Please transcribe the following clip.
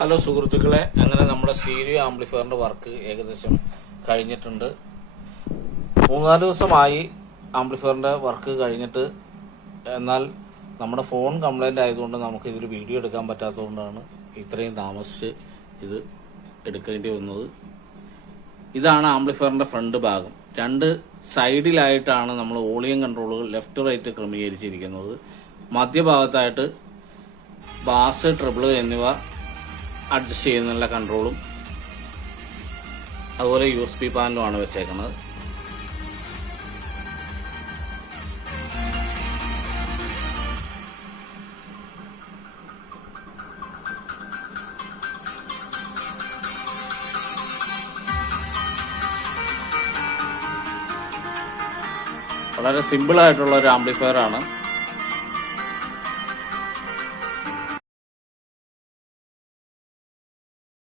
Hello സുഹൃത്തുക്കളെ, അങ്ങനെ നമ്മുടെ സ്റ്റീരിയോ ആംപ്ലിഫയറിന്റെ വർക്ക് ഏകദേശം കഴിഞ്ഞിട്ടുണ്ട്. 3-4 ദിവസമായി ആംപ്ലിഫയറിന്റെ വർക്ക് കഴിഞ്ഞിട്ട്. എന്നാൽ നമ്മുടെ ഫോൺ കംപ്ലൈന്റ് ആയതുകൊണ്ട് നമുക്ക് ഇതിൽ വീഡിയോ എടുക്കാൻ പറ്റാത്തതുകൊണ്ടാണ് ഇത്രയും താമസിച്ച് ഇത് എടുക്കേണ്ടി വന്നത്. ഇതാണ് ആംപ്ലിഫയറിന്റെ ഫ്രണ്ട് ഭാഗം. 2 സൈഡിലായിട്ടാണ് നമ്മൾ വോളിയം കൺട്രോളുകൾ ലെഫ്റ്റ് റൈറ്റ് ക്രമീകരിച്ചിരിക്കുന്നത്. മധ്യഭാഗത്തായിട്ട് ബാസ്, ട്രിബിൾ എന്നിവ അഡ്ജസ്റ്റ് ചെയ്യുന്നുള്ള കൺട്രോളും അതുപോലെ USB പാനലുമാണ് വെച്ചേക്കുന്നത്. വളരെ സിമ്പിൾ ആയിട്ടുള്ള ഒരു ആംപ്ലിഫയർ ആണ്.